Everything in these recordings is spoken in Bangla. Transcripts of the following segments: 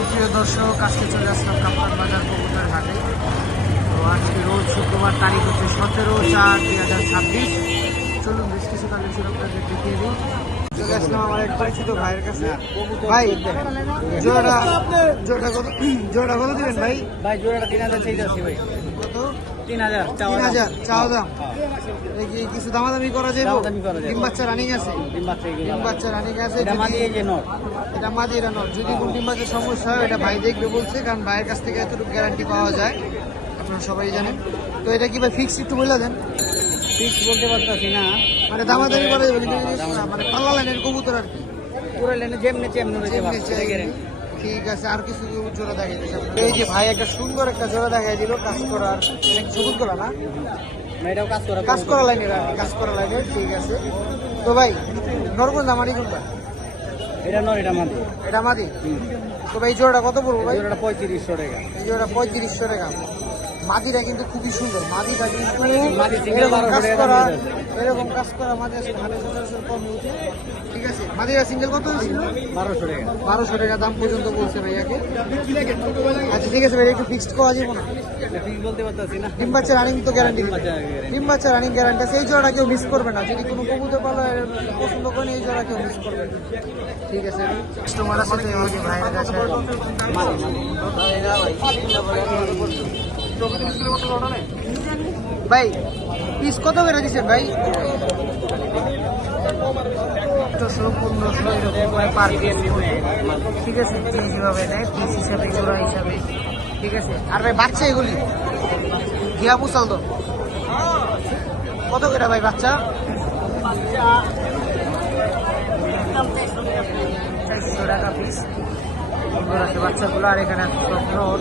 সুপ্রিয় দর্শক, আজকে চলে আসলাম কাপ্তান বাজার কবুতর হাটে। তো আজকে রোজ শুক্রবার, তারিখ হচ্ছে 17/4/2026। চলুন বেশ কিছু কালেকশন আপনাদের দেখিয়ে দিই। চলে আসলাম আমার এক পরিচিত ভাইয়ের কাছে। ভাই জোড়া কত দিবেন ভাই? ভাই জোড়াটা 3000 চাইতেছি ভাই। কত? 3000 চাওয়া দাম। কিছু দামাদামি করা যাবে? ডিম বাচ্চা রানিং আছে? ডিম বাচ্চা রানিং আছে। এটা মাদি, এই যে নর, এটা মাদি, এটা নর। যদি কোন ডিম বাচ্চার সমস্যা হয় এটা ভাই দেখবে বলছে, কারণ ভাইয়ের কাছ থেকে এতটুকু গ্যারান্টি পাওয়া যায়, আপনারা সবাই জানেন। তো এটা কি ভাই ফিক্স একটু বলে দেন? ফিক্স বলতে পারতাছি না, মানে দামাদামি করা যাবে কিন্তু মানে পাল্লা লাইনের কবুতর আর কি, পুরো লেনে যেমনি ঠিক আছে। আর কিছু জোড়া দেখাই দিচ্ছে। এই যে ভাই একটা সুন্দর একটা জোড়া দেখাই দিল, কাজ করার, সবুজ করা না, এটাও কাজ করা লাইনের আর কি, কাজ করা লাইনের। ঠিক আছে। তো ভাই নরগুন দামানি কোনটা? এটা নর, এটা মাদি। এটা মাদি। তো ভাই জোড়াটা কত পড়বো ভাই? জোড়াটা 3500 টাকা। এই জোড়াটা 3500 টাকা। মাদিটা কিন্তু খুবই সুন্দর, মাদিটা কিন্তু মাদি এরকম কাজ করা মাদি আছে, হাতে সচরাচর কমে উঠে। ঠিক আছে। মাদিরা সিঙ্গেল কত হয়েছিল? 1200 টাকা। 1200 টাকা দাম পর্যন্ত বলছে ভাইয়াকে। আচ্ছা ঠিক আছে ভাই, একটু ফিক্সড করা যাবো না? ফিক্স বলতে পারতাছি না। ডিম বাচ্চা রানিং তো গ্যারান্টি, ডিম বাচ্চা রানিং গ্যারান্টি আছে। এই জোড়াটা কেউ মিস করবে না, যদি কোনো কবুতর পালো পছন্দ করেন এই জোড়া কেউ মিস করবে না। ঠিক আছে। কাস্টমার আছে তো এই যে ভাইয়ের কাছে। ভাই পিস কত করে দিচ্ছেন ভাই? 1500 এরকম পার পিস। ঠিক আছে, যেভাবে নেয় পিস হিসাবে, জোড়া হিসাবে। ঠিক আছে। আর ভাই বাচ্চা এগুলি গিয়া বুসাল তো কত করে ভাই বাচ্চা? 400 টাকা পিস আছে বাচ্চাগুলো। আর এখানে নর,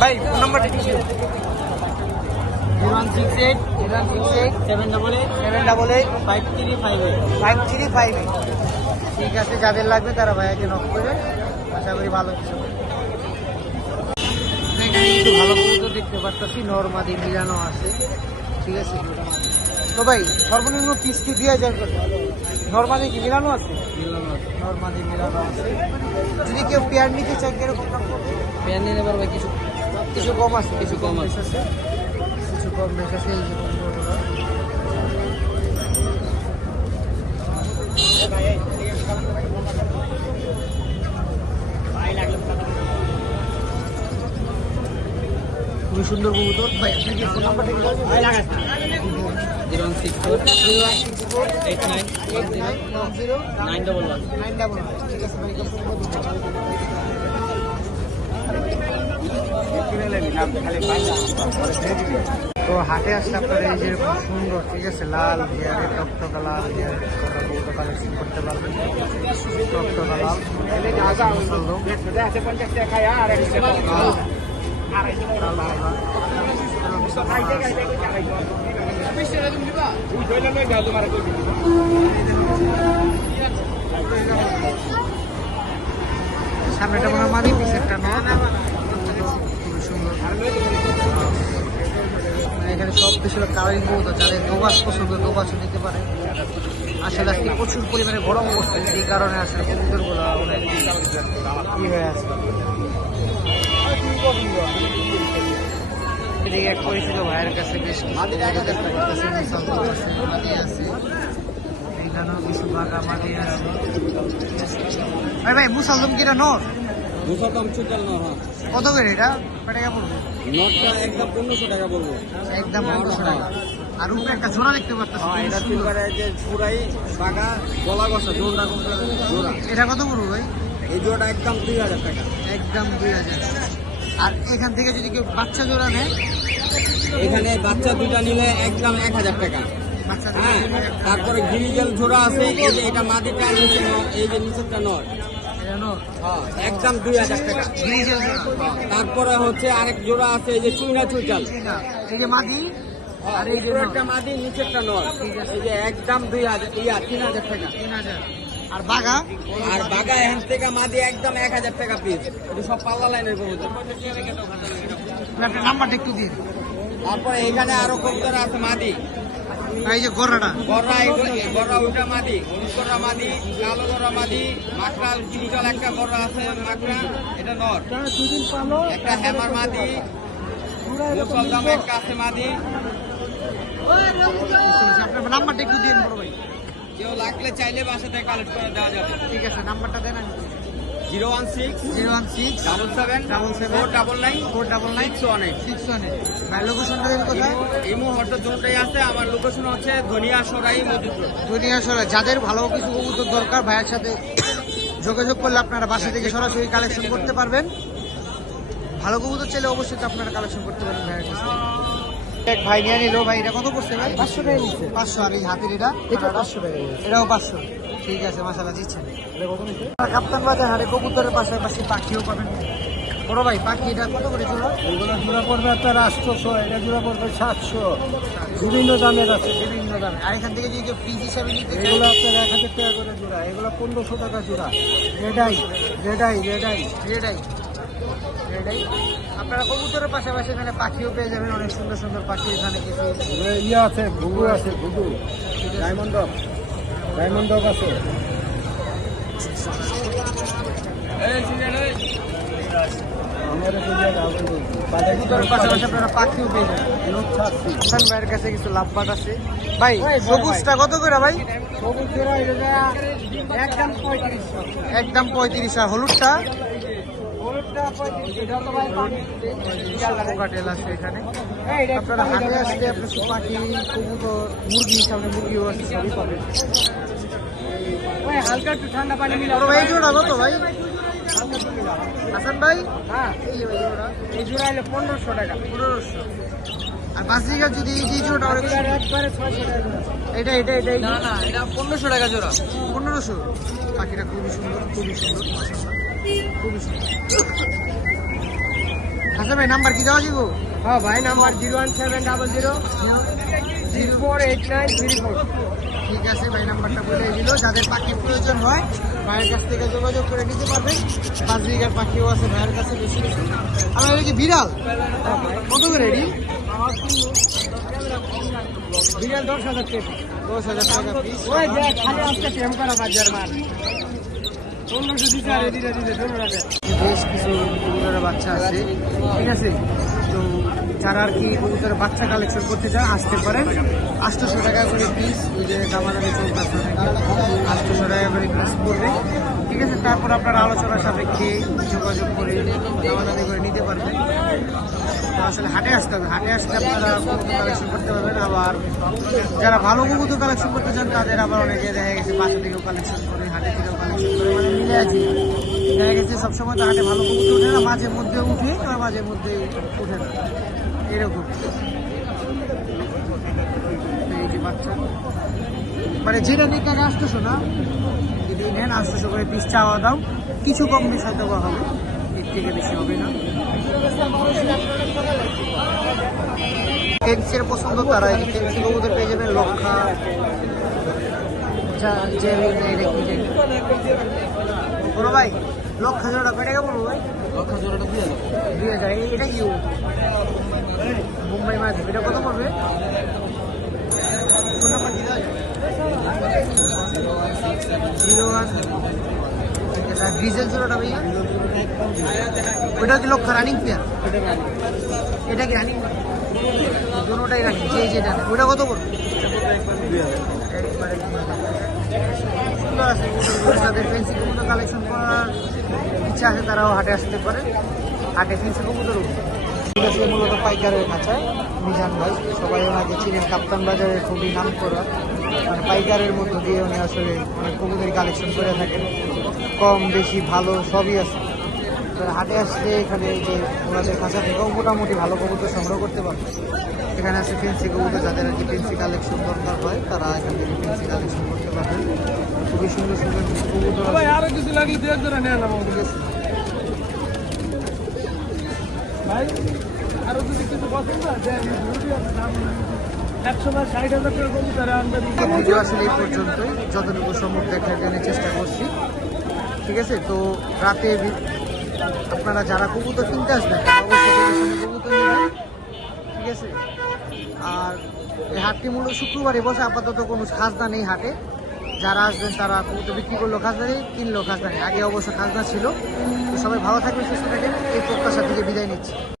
ভাই ফোন নাম্বারটা কি ছিল? 0168 788 5358। ঠিক আছে, যাদের লাগবে তারা ভাইয়াকে নক করে, আশা করি ভালো কিছু। এখানে কিন্তু ভালো কবুতর দেখতে পাচ্ছি, নরমাদি মিলানো আছে। ঠিক আছে। তো ভাই সর্বনিম্ন পিস কি 2000 করে? নরমাদি কি মিলানো আছে? নরমাদি মিলানো আছে। যদি কেউ পেয়ার নিতে চায় কিরকম দাম পড়বে? পেয়ার নিতে পারবে, কিছু কিছু কম আছে, কিছু কম আছে। কিছু কম রেখেছে। এই যে বন্ধুরা, খুবই সুন্দর কবুতর। ভাই আপনার কি ফোন নাম্বারটা কি বলবেন? 0164 89 10 911। ঠিক আছে ভাই। তো হাটে আসলে আপনারা এই যেরকম সুন্দর, ঠিক আছে, লাল হেয়ারে টকটকা লাল হেয়ারে কবুতর কালেকশন করতে পারবেন। টকটকা লাল সামনেটা মনে হয় মাদি, পিছেরটা না। খুবই সুন্দর। এখানে সব দেশের কালারিং কবুতর, যাদের দোবাস পছন্দ দোবাসও নিতে পারে। আসলে আজকে প্রচুর পরিমাণে গরম পড়ছে, এই কারণে আসলে কবুতরগুলো অনেক কি হয়ে আছে। এদিকে এক পরিচিত ভাইয়ের কাছে বেশ মাদি আছে, এখানেও কিছু বাঘা মাদি আছে। ভাই মুসালদম কিনা নর? মুসালদম চুটাল নর। কত করে এটা? টাকা পড়বো? নরটা একদম 1500 টাকা পড়বো। একদম 1500 টাকা। আর উপরে একটা জোড়া দেখতে পাচ্ছি, এটা সিলভারে যে পুরাই বাঘা গলা বসা জোড়া। এটা কত পড়বো ভাই? এই জোড়াটা একদম 2000 টাকা। একদম 2000। আর এখান থেকে যদি কেউ বাচ্চা জোড়া নেয়, এখানে বাচ্চা দুটা নিলে একদম 1000 টাকা। হ্যাঁ, তারপরে গিরিজেল জোড়া আছে, এই যে এটা মাদিটা নিচে নর, এই যে নিচেরটা নর। হ্যাঁ, একদম 2000 টাকা। তারপরে হচ্ছে আরেক জোড়া আছে, এই যে চুইনা চুইটাল, এই যে মাদি, আর এই যে একটা মাদি নিচেরটা নর। এই যে একদম 3000 টাকা। 3000। আর বাঘা? আর বাঘা এখান থেকে মাদি একদম 1000 টাকা পিস। এটা সব পাল্লা লাইনের কবুতর। আপনার নাম্বারটা একটু দিন। তারপরে এখানে আরো কবুতর আছে মাদি। আর এই যে গররাটা গররা ওইটা মাদি, হলুদ গররা মাদি, কালো গররা মাদি, মাকড়াল ডিজিটাল একটা গররা আছে মাকড়া, এটা নর। একটা হ্যামার মাদি, মুসলদাম একটা আছে মাদি। আপনার নাম্বারটা একটু দিন বড় ভাই। কেউ লাগলে চাইলে বাসা থেকে কালেক্ট করে দেওয়া যাবে। ঠিক আছে, নাম্বারটা দেন। 016 016 77 499 618। ভাই লোকেশনটা দেন কোথায়? ইমো হয়তো দুটোই আছে। আমার লোকেশন হচ্ছে ধনিয়া সরাই মধুপুর। দুনিয়া সরা। যাদের ভালো কিছু কবুতর দরকার ভাইয়ের সাথে যোগাযোগ করলে আপনারা বাসা থেকে সরাসরি কালেকশন করতে পারবেন। ভালো কবুতর চাইলে অবশ্যই তো আপনারা কালেকশন করতে পারেন ভাইয়ের কাছে। এক ভাই নিয়ে নিল। ভাই এটা কত পড়ছে ভাই? 500 টাকা নিচ্ছে। 500। আর এই হাতের এটা 500 টাকা। এটাও 500। ঠিক আছে, মাশাআল্লাহ দিচ্ছেন। এটা কত নিচ্ছে? কাপ্তান বাজার হাটে কবুতরের পাশাপাশি পাখিও পাবেন। বড় ভাই পাখি এটা কত করে জোড়া? এগুলো জোড়া পড়বে আপনার 800, এটা জোড়া পড়বে 700, বিভিন্ন দামের আছে। বিভিন্ন দামে। আর এখান থেকে যদি কেউ পিস হিসাবে নিতে চায়, এগুলো আপনার 1000 টাকা করে জোড়া, এগুলো 1500 টাকা জোড়া। রেডাই। আপনারা কবুতরের পাশাপাশি এখানে পাখিও পেয়ে যাবেন। অনেক সুন্দর সুন্দর পাখি এখানে কিছু ইয়ে আছে, ঘুঘু আছে, ঘুঘু, ডায়মন্ড ডগ আছে। কবুতরের পাশাপাশি আপনারা পাখিও পেয়ে যাবেন। হাসান ভাইয়ের কাছে কিছু লাভবাট আছে। ভাই সবুজটা কত করে ভাই? সবুজ জোড়া একদম 35। একদম 35। আর হলুদটা? পোকাটেল আছে এখানে। আপনারা হাটে আসলে আপনার সব পাখি, কবুতর, মুরগি, সামনে মুরগিও আছে, সবই পাবেন। হালকা একটু ঠান্ডা পানি বড় ভাই এই জোড়া কত ভাই? হাসান ভাই হ্যাঁ, এই যে ভাই জোড়া এই জোড়া হলো 1500 টাকা। 1500। আর বাসিকা যদি এই যে জোড়াটা একবারে 600 টাকা জোড়া। এটা না এটা 1500 টাকা জোড়া। 1500। পাখিটা খুবই সুন্দর মাশাআল্লাহ, খুবই সুন্দর। হাসান ভাই নাম্বার কি দেওয়া যাবো? হ্যাঁ ভাই, নাম্বার 01700 648934। ঠিক আছে ভাই, নাম্বারটা বলে দিল। যাদের পাখির প্রয়োজন হয় ভাইয়ের কাছ থেকে যোগাযোগ করে নিতে পারবেন। 5 বিঘার পাখিও আছে ভাইয়ের কাছে বেশি বেশি। আমার এই যে বিড়াল কত করে রেডি? বিড়াল 10,000 টাকা। 10,000 টাকা পিস। ওই যে খালি আজকে টেম করা বাজার মাল 1500 দিতে আর দিতে বেশ কিছু কবুতরের বাচ্চা আছে, ঠিক আছে। তো যারা আর কি কবুতরের বাচ্চা কালেকশন করতে চান আসতে পারেন। 800 টাকা করে পিস, ওই যে দামাদামি চলতেছে, 800 টাকা করে পিস পড়বে, ঠিক আছে। তারপর আপনারা আলোচনা সাপেক্ষে যোগাযোগ করে দামাদামি করে নিতে পারবেন। তো আসলে হাটে আসতে হবে, হাটে আসলে আপনারা কবুতর কালেকশন করতে পারবেন। আবার যারা ভালো কবুতর কালেকশন করতে চান তাদের আবার অনেকে দেখা গেছে বাসা থেকেও কালেকশন করে, হাটে থেকেও কালেকশন করে, মানে মিলে আছে। দেখা গেছে সবসময় তো হাটে ভালো কবুতর ওঠে না, মাঝে মধ্যে উঠে আর মাঝে মধ্যে উঠে না, এরকম। এই যে বাচ্চা, মানে যেটা নিয়ে টাকা 800 না, যদি নেন 800 করে পিস চাওয়া দাও, কিছু কম বেশ হয়তো বা হবে, এর থেকে বেশি হবে না। ফেন্সির পছন্দ তারা এই ফেন্সি কবুতর পেয়ে যাবেন। লক্ষা বড় ভাই, লক্ষা জোড়া কয় টাকা বলবো ভাই? লক্ষা জোড়াটা 2000। এটা কি মুম্বাই মাছ, এটা কত পড়বে? ফোন নাম্বার দিতে হবে 01। ডিজেল জোড়াটা ভাইয়া ওইটা কি লক্ষা রানিং পেয়ার? এটা কি রানিং? দুটোটাই রানিং, যেটা ওইটা কত পড়বে? একবারে সুন্দর আছে। যাদের ফেন্সি কবুতর কালেকশন করার ইচ্ছা আছে তারাও হাটে আসতে পারে। হাটে ফেন্সি কবুতর ঠিক আছে। মূলত পাইকারের কাছে মিজান ভাই, সবাই ওনাকে চিনেন, কাপ্তান বাজারে খুবই নাম করা, মানে পাইকারের মধ্য দিয়ে উনি আসলে অনেক কবুতর কালেকশন করে থাকেন, কম বেশি ভালো সবই আছে। তো হাটে আসলে এখানে এই যে ওনাদের খাঁচা থেকেও মোটামুটি ভালো কবুতর সংগ্রহ করতে পারবে। এখানে আছে ফেন্সি কবুতর, যাদের আর কি ফেন্সি কালেকশন দরকার হয় তারা এখান থেকে ফেন্সি কালেকশন করতে পারবেন। খুবই সুন্দর সুন্দর কিছু কবুতর আছে। আরো কিছু লাগলে 2 জোড়া নেন আমার ঠিক আছে। ভাই, আরো যদি কিছু পছন্দ আছে 160,000 টাকা কবুতর আনবেন। ভিডিও আসলে এই পর্যন্তই, যতটুকু সম্ভব দেখার জন্য চেষ্টা করছি, ঠিক আছে। তো রাতে আপনারা যারা কবুতর কিনতে আসবেন তারা অবশ্যই কবুতর নেবেন, ঠিক আছে। আর এই হাটটি মূলত শুক্রবারে বসে, আপাতত কোনো খাজনা নেই হাটে। যারা আসবেন তারা কবুতর বিক্রি করলো খাজনা নেই, কিনলো খাজনা নেই। আগে অবশ্য খাজনা ছিল। তো সবাই ভালো থাকবেন, সুস্থ থাকবেন, এই প্রত্যাশা থেকে বিদায় নিচ্ছি।